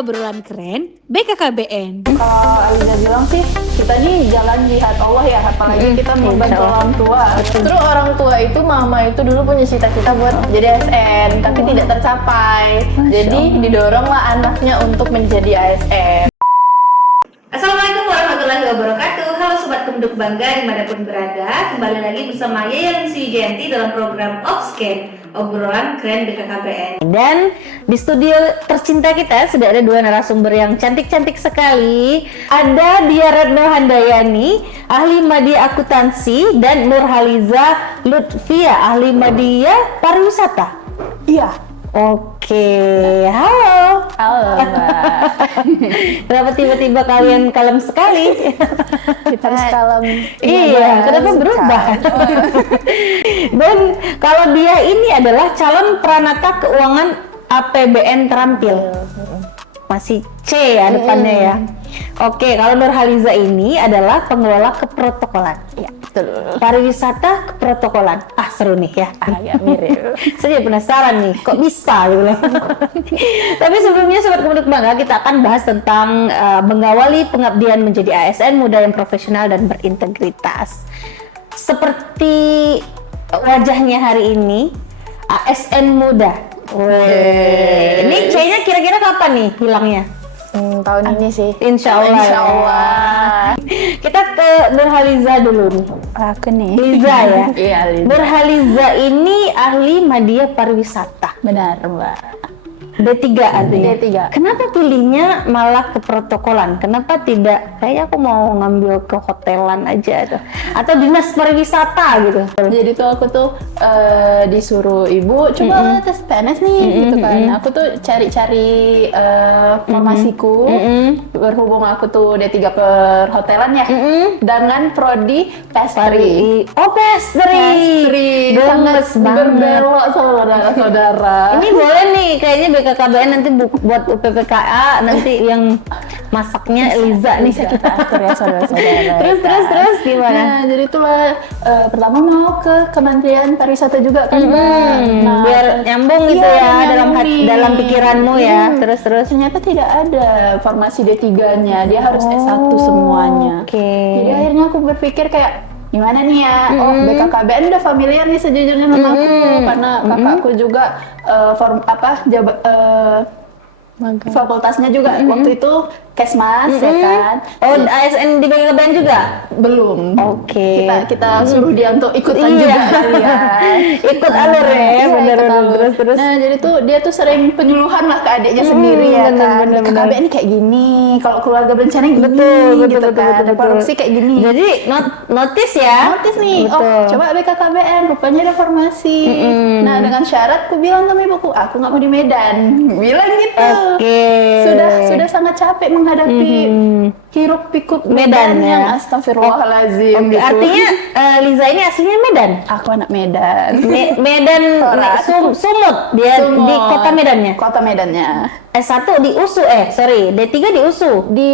obrolan keren BKKBN. Kalau Aliza bilang sih, kita nih jalan jihad Allah ya, apalagi kita membantu orang tua. Terus orang tua itu, mama itu dulu punya cita-cita buat jadi ASN, tapi tidak tercapai. Jadi didoronglah anaknya untuk menjadi ASN. Assalamualaikum warahmatullahi wabarakatuh. Halo Sobat Kemduk Bangga dimanapun berada. Kembali lagi bersama Yayan Srijanti dalam program Obscan, obrolan keren BKKBN. Dan di studio tercinta kita sudah ada dua narasumber yang cantik-cantik sekali. Ada Dia Retno Handayani, ahli media akuntansi, dan Nurhaliza Lutfia, ahli media pariwisata. Iya. Oke, halo. Halo Mbak. Kenapa tiba-tiba kalian kalem sekali? Kita harus kalem. Iya, kenapa berubah? Dan kalau dia ini adalah calon Pranata Keuangan APBN terampil. Masih C ya depannya ya. Oke, kalau Nurhaliza ini adalah pengelola keprotokolan. Iya, betul. Pariwisata keprotokolan. Ah, seru nih ya. Agak mirip. Saya penasaran nih, kok bisa gitu loh. Tapi sebelumnya Sobat Kemduk Bangga, kita akan bahas tentang mengawali pengabdian menjadi ASN muda yang profesional dan berintegritas. Seperti wajahnya hari ini, ASN muda. Weh. Ini C-nya kira-kira kapan nih hilangnya? Tahun ini sih. Insya Allah. Insya Allah. Kita ke Nurhaliza dulu nih. Aku nih. Liza ya. Iya, Liza. Nurhaliza ini ahli media pariwisata. Benar, Mbak. D3 artinya. D3. Kenapa pilihnya malah ke protokolan? Kenapa tidak kayak aku mau ngambil ke hotelan aja atau dinas pariwisata gitu? Jadi tuh aku tuh disuruh ibu coba tes PNS nih gitu kan. Aku tuh cari-cari formasiku. Berhubung aku tuh D3 perhotelan ya. Dengan prodi pastry. Oh, pastry. Sangat Gemes banget. berbelok saudara-saudara. Ini boleh nih kayaknya BKKBN nanti buat UPPKA nanti yang masaknya Liza nih. Bisa kita atur ya saudara-saudara. Terus gimana? Nah, jadi itulah pertama mau ke Kementerian Pariwisata juga kan, Mbak. Nah, Biar nyambung gitu ya dalam pikiranmu ya. Terus. Ternyata tidak ada formasi D3-nya, dia harus S1 semuanya. Oke. Jadi akhirnya aku berpikir kayak gimana nih ya, BKKBN udah familiar nih sejujurnya sama aku, karena kakakku juga fakultasnya juga waktu itu Kesmas ya kan. Oh, ASN di BKKBN juga? Belum. Oke. Kita suruh dia untuk ikutan juga kalian. Ikut alur ya, bener. Terus. Nah, jadi tuh dia tuh sering penyuluhan lah ke adiknya sendiri ya kan. BKKBN kayak gini, kalau keluarga berencana gini, Betul, kan. Ada korupsi kayak gini. Jadi notice ya. Notice nih, betul. coba BKKBN, rupanya ada formasi. Nah, dengan syarat aku bilang sama ibuku, aku nggak mau di Medan. Bilang gitu. Oke. Sudah sangat capek menghadapi hiruk pikuk Medan yang astagfirullahalazim. Oke. Gitu. Artinya Liza ini aslinya Medan? Aku anak Medan. Medan Sumut. Dia Sumut. di kota Medannya. Kota Medannya. S1 di USU D3 di USU. Di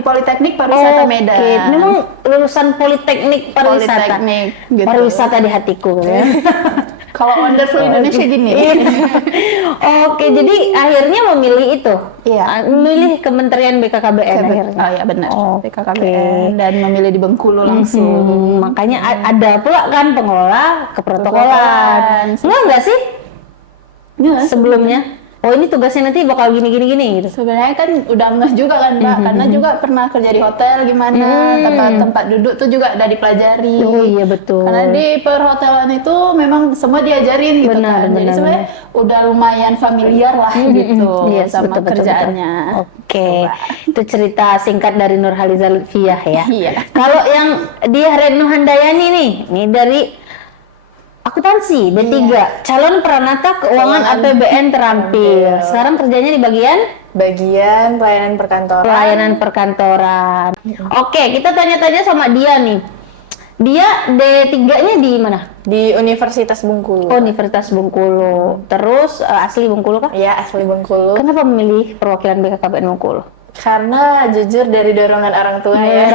Politeknik Pariwisata Medan. Oke, memang lulusan Politeknik Pariwisata. Politeknik, gitu. Pariwisata di hatiku ya. Kalau Wonderful Indonesia gini. Oke, jadi akhirnya memilih itu. Iya. Memilih Kementerian BKKBN akhirnya. Oh ya benar. Oke. BKKBN dan memilih di Bengkulu langsung. Makanya ada pula kan pengelola keprotokolan. Enggak sih? Enggak. Sebelumnya. Oh, ini tugasnya nanti bakal gini gitu. Sebenarnya kan udah ngeh juga kan, Mbak, karena juga pernah kerja di hotel gimana, tempat duduk tuh juga udah dipelajari. Oh iya betul. Karena di perhotelan itu memang semua diajarin gitu kan. Jadi sebenarnya udah lumayan familiar lah gitu sama kerjaannya. Oke. Itu cerita singkat dari Nurhaliza Lutfiah ya. Iya. Kalau yang Dia Retno Handayani nih dari akuntansi D3, calon Pranata Keuangan APBN terampil. Sekarang kerjanya di bagian pelayanan perkantoran. Oke, kita tanya-tanya sama dia nih. Dia D3-nya di mana? Di Universitas Bengkulu. Oh, Universitas Bengkulu. Terus asli Bengkulu kah? Iya, asli Bengkulu. Kenapa memilih perwakilan BKKBN Bengkulu? Karena jujur dari dorongan orang tua ya.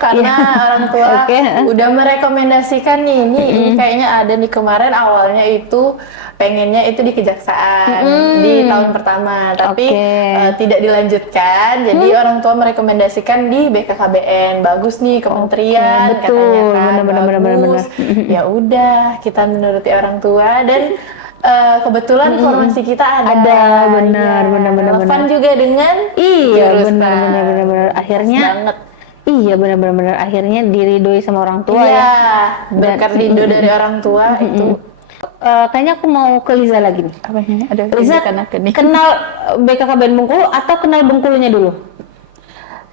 Karena orang tua udah merekomendasikan nih, ini kayaknya ada nih kemarin awalnya itu pengennya itu di kejaksaan di tahun pertama, tapi Oke. tidak dilanjutkan. Jadi orang tua merekomendasikan di BKKBN, bagus nih kementerian, betul. katanya kan, Benar. bagus. Ya udah, kita menuruti orang tua dan kebetulan formasi kita ada. benar. Relevan juga dengan Iya, jurusan. benar. Akhirnya Pas banget. iya benar. Akhirnya diridoi sama orang tua Iya, ya. berkat rindu dari orang tua itu. Kayaknya aku mau ke Liza lagi nih. Apa ini? Ada Liza kejutan aku nih. kenal BKKBN Bengkulu atau kenal Bengkulunya dulu?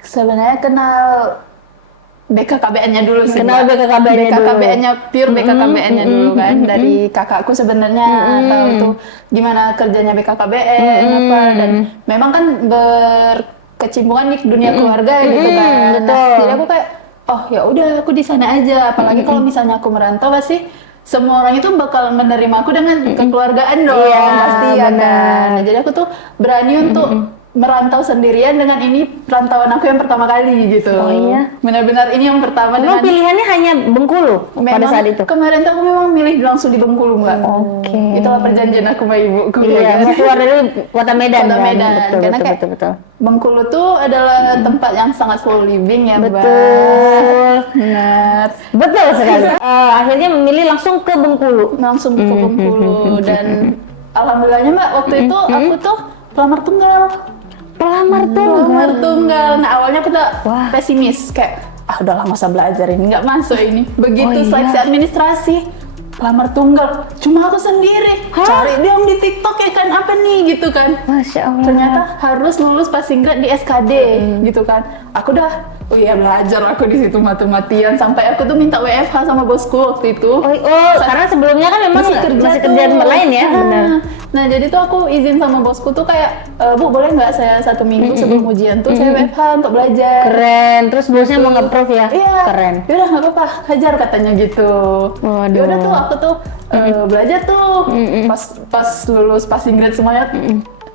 Sebenarnya kenal BKKBN-nya dulu sih. Kenal Mbak. BKKBN-nya dulu. BKKBN-nya pure BKKBN-nya dulu kan. Dari kakakku sebenarnya tahu tuh gimana kerjanya BKKBN apa, dan memang kan berkecimpungan di dunia keluarga gitu kan. betul. Nah, jadi aku kayak oh ya udah aku di sana aja. Apalagi kalau misalnya aku merantau pasti semua orang itu bakal menerima aku dengan kekeluargaan dong. Iya, Pasti ya kan. benar. Nah, jadi aku tuh berani untuk merantau sendirian dengan ini perantauan aku yang pertama kali gitu. Oh iya? Benar-benar ini yang pertama Memang dengan pilihannya hanya Bengkulu pada memang saat itu. kemarin tuh aku memang milih langsung di Bengkulu Mbak. Oke. Itulah perjanjian aku sama ibuku. Iya, ya kan? mau keluar dari kota Medan. Kota kan? Medan. Betul, Karena betul, kayak betul. Bengkulu tuh adalah tempat yang sangat slow living ya Mbak. Betul. Benar. Betul sekali. Akhirnya memilih langsung ke Bengkulu. Langsung ke Bengkulu dan alhamdulillahnya Mbak waktu itu aku tuh pelamar tunggal. Pelamar Pelamar tunggal. Nah awalnya aku tuh Wah. pesimis kayak udahlah nggak usah belajar ini, nggak masuk ini. Begitu Oh, iya. seleksi administrasi pelamar tunggal cuma aku sendiri. Cari dong di TikTok ya kan apa nih gitu kan. Masya Allah. Ternyata harus lulus passing grade di SKD gitu kan. Aku udah belajar aku di situ mati-matian sampai aku tuh minta WFH sama bosku waktu itu. Karena sebelumnya kan memang masih kerja tuh. tempat lain ya, benar. Nah jadi tuh aku izin sama bosku tuh kayak Bu boleh nggak saya 1 minggu sebelum ujian tuh saya WFH untuk belajar. Keren. Terus bosnya mau nge-approve ya? Iya. Keren. Yaudah nggak apa-apa, hajar katanya gitu. Waduh. Yaudah tuh aku tuh belajar tuh pas lulus passing grade semuanya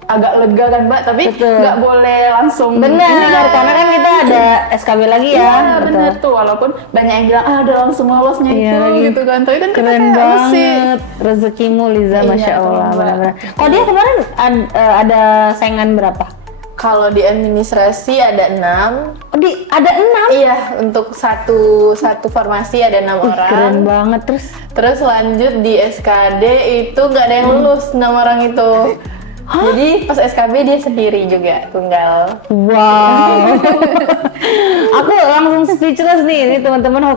agak lega kan Mbak, tapi Betul. nggak boleh langsung. Benar, ini kan. karena kan kita ada SKB lagi ya. Iya Betul. benar tuh, walaupun banyak yang bilang udah langsung lolosnya Iya itu lagi. gitu kan, tapi kan kita Keren kayak mesti banget rezekimu Liza, Iya, Masya Allah, tolong, Mbak. benar-benar. Kalau dia kemarin ada saingan berapa? Kalau di administrasi ada 6. Oh, ada 6? Iya, untuk satu formasi ada 6 orang. Keren banget. Terus lanjut di SKD itu nggak ada yang lulus 6 orang itu. Jadi pas SKB dia sendiri juga tunggal. Wow. Aku langsung speechless nih. Ini teman-teman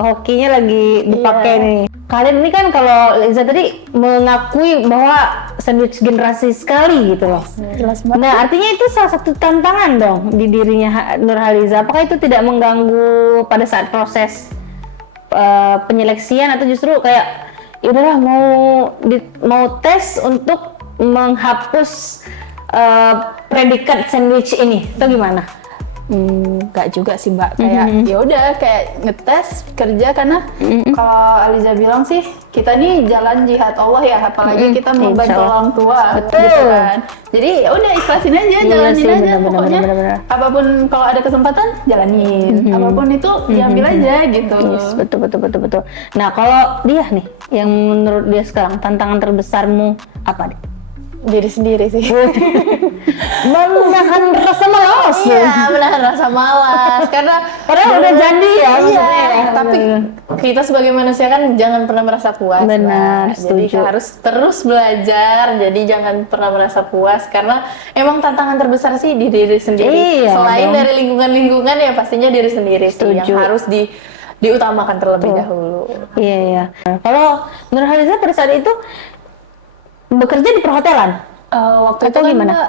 hokinya lagi dipakai nih. Kalian ini kan kalau Liza tadi mengakui bahwa sandwich generasi sekali gitu loh. jelas banget. Nah, artinya itu salah satu tantangan dong di dirinya Nurhaliza. Apakah itu tidak mengganggu pada saat proses penyeleksian atau justru kayak ya udahlah mau tes untuk menghapus predikat sandwich ini atau gimana? Nggak juga sih Mbak, kayak ya udah kayak ngetes kerja karena kalau Aliza bilang sih kita nih jalan jihad Allah ya, apalagi kita membantu Insya Allah. orang tua Betul. gitu kan. Jadi ya udah ikhlasin aja, Iya jalanin sih, aja benar-benar, pokoknya. benar-benar. Apapun kalau ada kesempatan jalanin, apapun itu diambil aja gitu. Yes, betul. Nah, kalau dia nih yang menurut dia sekarang tantangan terbesarmu apa nih? Diri sendiri sih. Menahan rasa malas. Iya, menahan rasa malas karena Padahal udah jadi ya maksudnya Iya, ya. tapi kita sebagai manusia kan jangan pernah merasa puas. Benar, Mbak. Jadi setuju. harus terus belajar. Jadi jangan pernah merasa puas karena emang tantangan terbesar sih di diri sendiri. Iya Selain dong. dari lingkungan-lingkungan ya pastinya diri sendiri sih yang Setuju. harus diutamakan terlebih dahulu. Iya. Kalau Nurhaliza pada saat itu bekerja di perhotelan. Waktu Atau itu kan gimana? Mbak,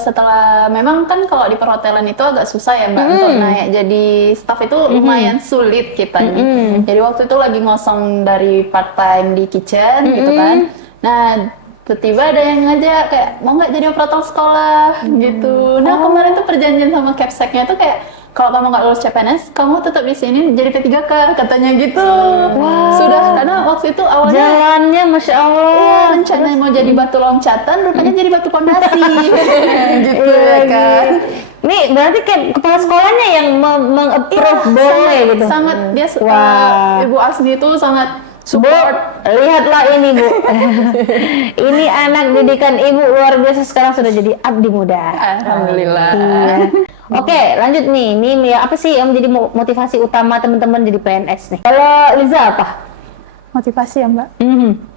setelah memang kan kalau di perhotelan itu agak susah ya Mbak untuk naik jadi staff itu lumayan sulit kita nih. Jadi waktu itu lagi ngosong dari part time di kitchen gitu kan. Nah tiba-tiba ada yang ngajak kayak mau nggak jadi operator sekolah gitu. Nah kemarin tuh perjanjian sama Capseknya tuh kayak kalau kamu nggak lulus CPNS, kamu tetap di sini jadi P3K katanya gitu. Sudah karena waktu itu awalnya Jalannya Masya Allah. iya, rencananya mau jadi batu loncatan, rupanya jadi batu pondasi. gitu ya kan. Nih berarti kayak kepala sekolahnya yang meng-approve Iya, boleh gitu. Sangat dia Wah. Ibu Asni itu sangat support. Bu, lihatlah ini Bu. Ini anak didikan ibu luar biasa, sekarang sudah jadi abdi muda. Alhamdulillah. Iya. Oke, lanjut nih. Ini ya, apa sih yang menjadi motivasi utama teman-teman jadi PNS nih? Kalau Liza apa? Motivasi ya Mbak?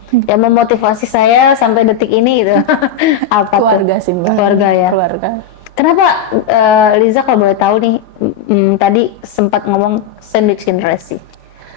Yang memotivasi saya sampai detik ini gitu. Apa Keluarga tuh? sih Mbak. Keluarga ya. Keluarga. Kenapa Liza kalau boleh tahu nih, tadi sempat ngomong sandwich generasi.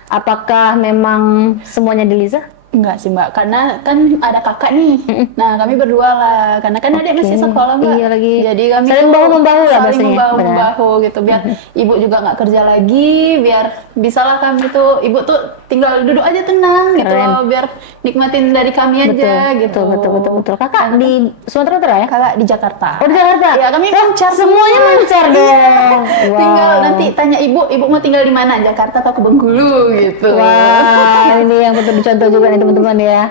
Apakah memang semuanya di Liza? Enggak sih Mbak, karena kan ada kakak nih. Nah kami berdua lah, karena kan adik masih sekolah Mbak. Iya lagi. Jadi kami saling tuh bahu-membahu lah saling bahasanya. membahu-membahu gitu, biar ibu juga nggak kerja lagi, biar bisalah kami tuh, ibu tuh tinggal duduk aja tenang gitu Keren. loh, biar nikmatin dari kami aja gitu. Betul. Kakak di Sumatera Utara ya? Kakak di Jakarta. Oh di Jakarta? Ya kami mancar Semuanya semua. mancar dong. Wow. Tinggal nanti tanya ibu mau tinggal di mana? Jakarta atau ke Bengkulu gitu. Wah, ini yang patut dicontoh juga nih teman-teman ya.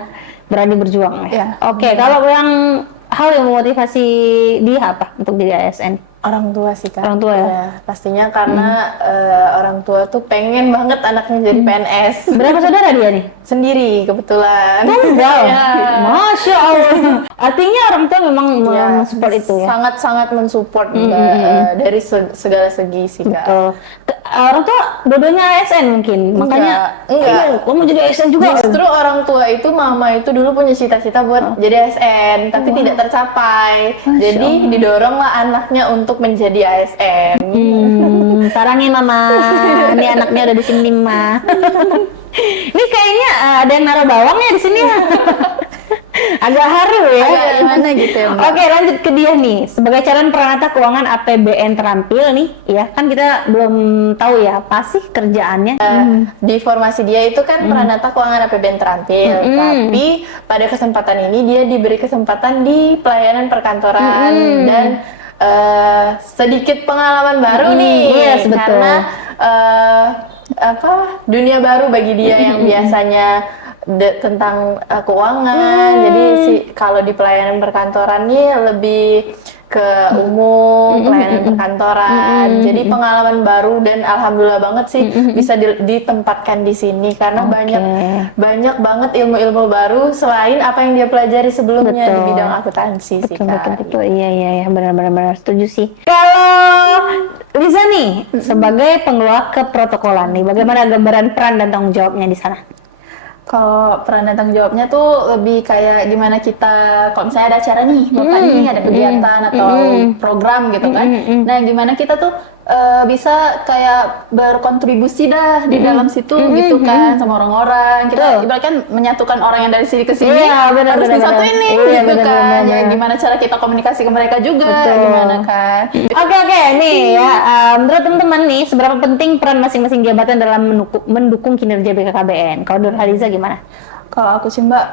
Berani berjuang ya. Ya. Oke, kalau yang hal yang memotivasi dia apa untuk jadi ASN? Orang tua sih Kak. Orang tua ya? Pastinya karena orang tua tuh pengen banget anaknya jadi PNS. Berapa saudara dia nih? Sendiri kebetulan. Tunggal. Ya. Masya Allah. Artinya orang tua memang Ya, mensupport itu ya. Sangat-sangat mensupport dari segala segi sih Kak. Betul. Orang tua dua-duanya ASN mungkin, makanya Enggak. kamu jadi ASN juga. Justru orang tua itu, mama itu dulu punya cita-cita buat jadi ASN, tapi tidak tercapai. Jadi didoronglah anaknya untuk menjadi ASN. Sarangin mama, ini anaknya udah di sini mah. Ini kayaknya ada yang naruh bawangnya di sini. Agak haru ya. Agak gimana gitu ya Mbak. Oke, lanjut ke dia nih. Sebagai calon peranata keuangan APBN terampil nih, ya kan kita belum tahu ya apa sih kerjaannya. Di formasi dia itu kan peranata keuangan APBN terampil, tapi pada kesempatan ini dia diberi kesempatan di pelayanan perkantoran dan sedikit pengalaman baru nih, Yes, betul. karena dunia baru bagi dia yang biasanya tentang keuangan. Jadi kalau di pelayanan perkantoran nih lebih ke umum, pelayanan perkantoran. Jadi pengalaman baru dan alhamdulillah banget sih bisa ditempatkan di sini karena banyak banget ilmu-ilmu baru selain apa yang dia pelajari sebelumnya di bidang akuntansi sih Kak. Betul. Iya, benar setuju sih. Kalau Liza nih sebagai pengelola keprotokolan nih, bagaimana gambaran peran dan tanggung jawabnya di sana? Kalau peran dan tanggung jawabnya tuh lebih kayak gimana kita, kalau misalnya ada acara nih, Bapak nih ada kegiatan atau program gitu kan. Nah, gimana kita tuh bisa kayak berkontribusi dah di dalam situ gitu kan sama orang-orang. Kita ibaratkan menyatukan orang yang dari sini ke sini harus disatuin nih gitu kan. Ya gimana cara kita komunikasi ke mereka juga, gimana kan. Oke, nih ya, menurut teman-teman nih, seberapa penting peran masing-masing jabatan dalam mendukung kinerja BKKBN? Kalau Nur Haliza gimana? Kalau aku sih Mbak,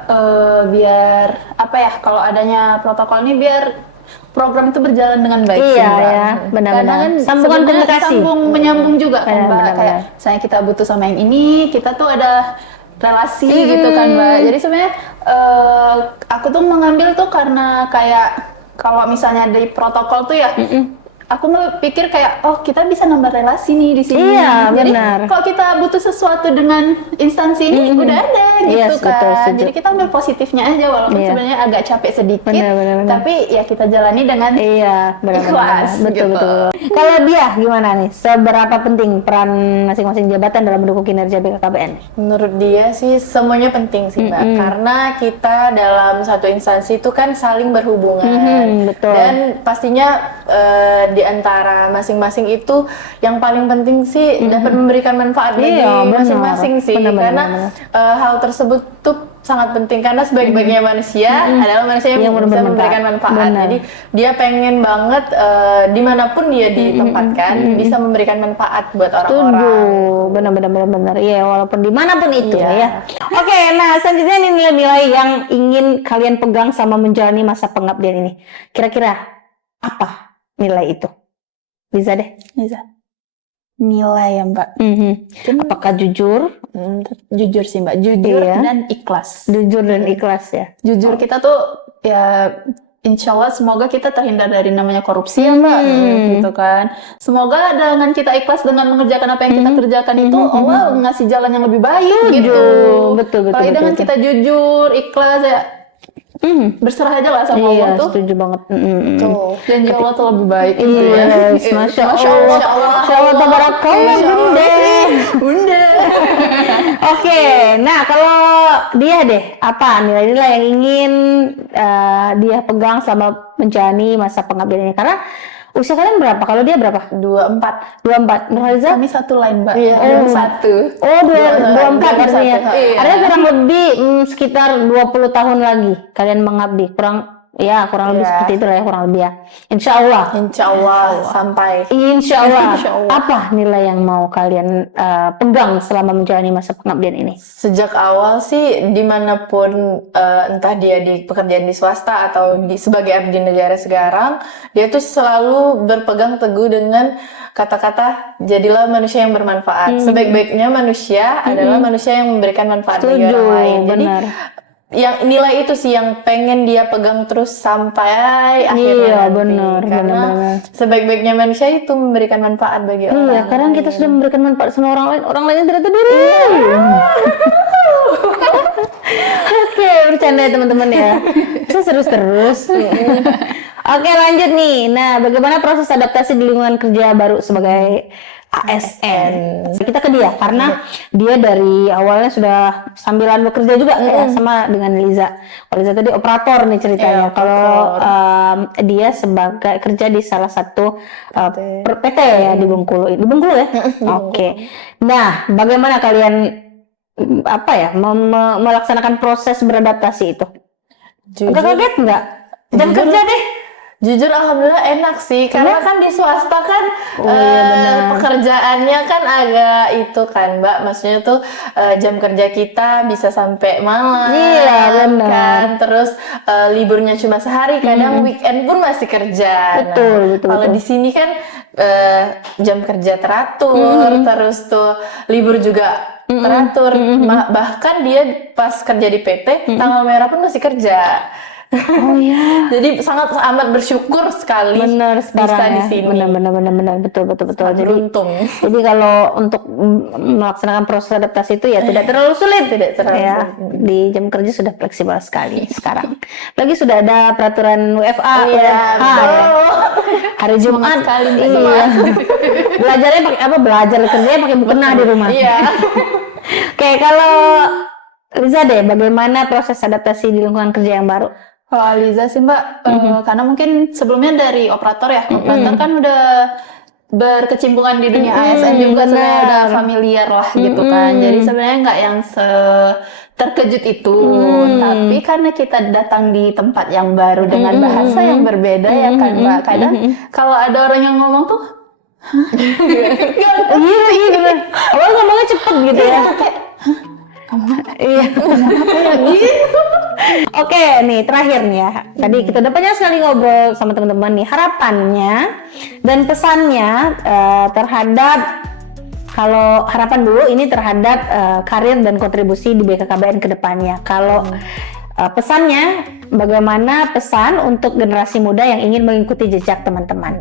biar apa ya, kalau adanya protokol ini biar program itu berjalan dengan baik sih Iya Mbak. ya, benar-benar. Karena kan Sambungan sebenarnya komunikasi. sambung menyambung juga kan Mbak. Benar-benar. Kayak misalnya kita butuh sama yang ini, kita tuh ada relasi gitu kan Mbak. Jadi sebenarnya aku tuh mengambil tuh karena kayak kalau misalnya dari protokol tuh ya, aku pikir kayak kita bisa nambah relasi nih di sini. Iya, Jadi benar. kalau kita butuh sesuatu dengan instansi ini udah ada gitu Yes, kan. betul, setuju. Jadi kita ambil positifnya aja walaupun Iya. sebenarnya agak capek sedikit. Benar. Tapi ya kita jalani dengan Iya, benar-benar. ikhlas Betul. gitu. Kalau dia gimana nih? Seberapa penting peran masing-masing jabatan dalam mendukung kinerja BKKBN? Menurut dia sih semuanya penting sih Mbak, karena kita dalam satu instansi itu kan saling berhubungan, betul. dan pastinya di antara masing-masing itu yang paling penting sih dapat memberikan manfaat bagi Iya, benar. masing-masing sih, Benar. karena hal tersebut tuh sangat penting karena sebaik-baiknya manusia adalah manusia yang bisa memberikan manfaat. Benar. Jadi dia pengen banget dimanapun dia ditempatkan bisa memberikan manfaat buat orang-orang. Benar. Iya, walaupun dimanapun itu Iya. ya. Oke, nah selanjutnya ini nilai-nilai yang ingin kalian pegang sama menjalani masa pengabdian ini. Kira-kira apa nilai itu? Bisa deh. Bisa. Nilai ya Mbak. Apakah jujur? Jujur sih Mbak, jujur Iya. dan ikhlas. Jujur dan ikhlas ya. Jujur kita tuh ya insya Allah semoga kita terhindar dari namanya korupsi ya Mbak, gitu kan. Semoga dengan kita ikhlas dengan mengerjakan apa yang kita kerjakan itu Allah ngasih jalan yang lebih baik gitu. Betul. Apalagi dengan kita jujur, ikhlas ya, berserah aja lah sama Allah tuh. Setuju banget. Tuh, janji Allah tuh lebih baik gitu ya. Yes, Masya Allah. Masya Allah, tabarakallah, Bunda. Oke, nah kalau dia deh, apa nilai-nilai yang ingin dia pegang selama menjalani masa pengabdiannya? Karena usia kalian berapa? Kalau dia berapa? 24. Nurhaliza? Kami satu lain Mbak. Iya, satu. Oh, 24 artinya. Iya. Artinya kurang lebih sekitar 20 tahun lagi kalian mengabdi. Kurang lebih seperti itu lah ya, kurang lebih ya. Insya Allah sampai. Insya Allah. Apa nilai yang mau kalian pegang selama menjalani masa pengabdian ini? Sejak awal sih dimanapun entah dia di pekerjaan di swasta atau sebagai abdi negara sekarang, dia tuh selalu berpegang teguh dengan kata-kata jadilah manusia yang bermanfaat. Sebaik-baiknya manusia adalah manusia yang memberikan manfaat bagi orang lain. Jadi benar. yang nilai itu sih yang pengen dia pegang terus sampai Iya, akhirnya nanti. benar. Sebaik-baiknya manusia itu memberikan manfaat bagi orang Iya, karena kita sudah memberikan manfaat sama orang lain tidak tahu diri. Oke, bercanda ya teman-teman ya. Bisa terus. Oke, lanjut nih. Nah, bagaimana proses adaptasi di lingkungan kerja baru sebagai ASN? Kita ke dia karena dia dari awalnya sudah sambilan bekerja juga ya, sama dengan Liza. Kalau Liza tadi operator nih ceritanya. Kalau dia sebagai kerja di salah satu PT ya di Bengkulu. Di Bengkulu ya. Oke. Nah, bagaimana kalian melaksanakan proses beradaptasi itu? Enggak kaget nggak? Jam kerja deh. Jujur alhamdulillah enak sih, karena kan di swasta kan pekerjaannya kan agak itu kan Mbak, maksudnya tuh jam kerja kita bisa sampai malam, kan, terus liburnya cuma sehari, kadang weekend pun masih kerja. Betul. Kalau di sini kan jam kerja teratur, terus tuh libur juga teratur, bahkan dia pas kerja di PT tanggal merah pun masih kerja. Oh iya. Jadi sangat amat bersyukur sekali bisa di sini. Benar, betul. Jadi beruntung. Jadi kalau untuk melaksanakan proses adaptasi itu ya tidak terlalu sulit. Di jam kerja sudah fleksibel sekali sekarang. Lagi sudah ada peraturan WFA, hari Jumat kali. Belajarnya pakai apa? Belajar kerjanya pakai mukena di rumah. Iya. Oke, kalau Liza deh, bagaimana proses adaptasi di lingkungan kerja yang baru? Kalau Liza sih Mbak, karena mungkin sebelumnya dari operator ya, operator kan udah berkecimpungan di dunia ASN juga, sebenarnya udah familiar lah gitu kan. Jadi sebenarnya nggak yang terkejut itu, tapi karena kita datang di tempat yang baru dengan bahasa yang berbeda ya kan Mbak. Kadang kalau ada orang yang ngomong tuh, iya bener. Awalnya ngomongnya cepet gitu ya. Oke, nih terakhir nih ya. Tadi kita udah banyak sekali ngobrol sama teman-teman nih, harapannya dan pesannya terhadap, kalau harapan dulu ini terhadap karir dan kontribusi di BKKBN ke depannya. Kalau pesannya, bagaimana pesan untuk generasi muda yang ingin mengikuti jejak teman-teman?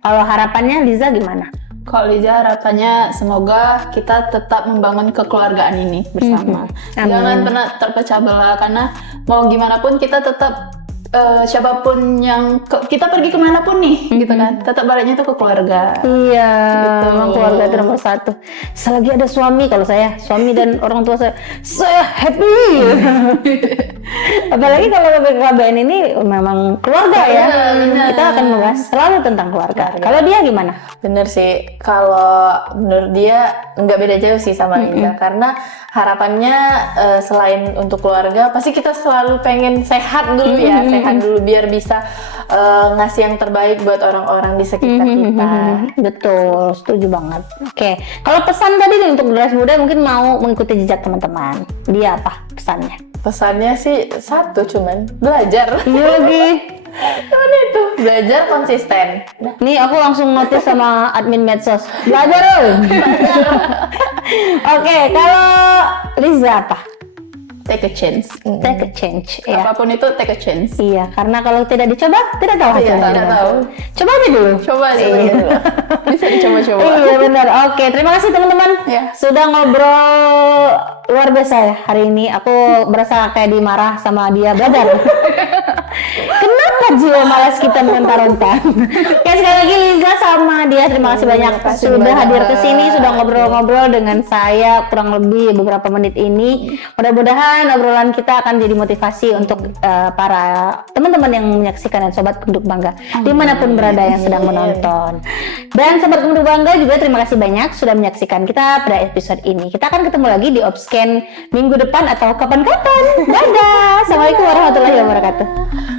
Kalau harapannya Liza gimana? Kalau Liza harapannya semoga kita tetap membangun kekeluargaan ini bersama. Jangan pernah terpecah belah, karena mau gimana pun kita tetap siapapun yang kita pergi kemanapun nih, gitu kan, tetap baliknya tuh ke keluarga. Iya, gitu. Memang keluarga itu nomor satu. Selagi ada suami, kalau saya suami dan orang tua saya happy. Apalagi kalau BKKBN ini memang keluarga ya. Kita akan membahas selalu tentang keluarga. Kalau dia gimana? Bener sih, kalau menurut dia nggak beda jauh sih sama Liza, karena harapannya selain untuk keluarga, pasti kita selalu pengen sehat dulu ya, sehat dulu biar bisa ngasih yang terbaik buat orang-orang di sekitar kita. Betul, setuju banget. Oke, kalau pesan tadi nih untuk generasi muda mungkin mau mengikuti jejak teman-teman, dia apa pesannya? Pesannya sih satu, cuman belajar. Iya lagi. Cuman itu, belajar konsisten. Nih aku langsung notice sama admin medsos, belajar loh. Oke, kalau Liza apa? take a chance. Take a change. Ya. Apapun itu take a chance. Iya, karena kalau tidak dicoba, tidak tahu Iya, hasilnya. tidak tahu. Coba aja dulu. Coba aja dulu. Bisa dicoba-coba. Iya benar. Oke, terima kasih teman-teman. Ya. Sudah ngobrol luar biasa ya hari ini. Aku berasa kayak dimarah sama dia, brother. Kenapa jiwa malas kita meronta-ronta? Oke, sekali lagi Liza sama dia terima kasih banyak sudah banyak. hadir ke sini, sudah ngobrol-ngobrol dengan saya kurang lebih beberapa menit ini. Mudah-mudahan obrolan kita akan jadi motivasi untuk para teman-teman yang menyaksikan dan sobat Kemduk Bangga dimanapun berada yang sedang menonton. Dan sobat Kemduk Bangga juga terima kasih banyak sudah menyaksikan kita pada episode ini. Kita akan ketemu lagi di Obscan minggu depan atau kapan-kapan. Dadah. Assalamualaikum warahmatullahi wabarakatuh.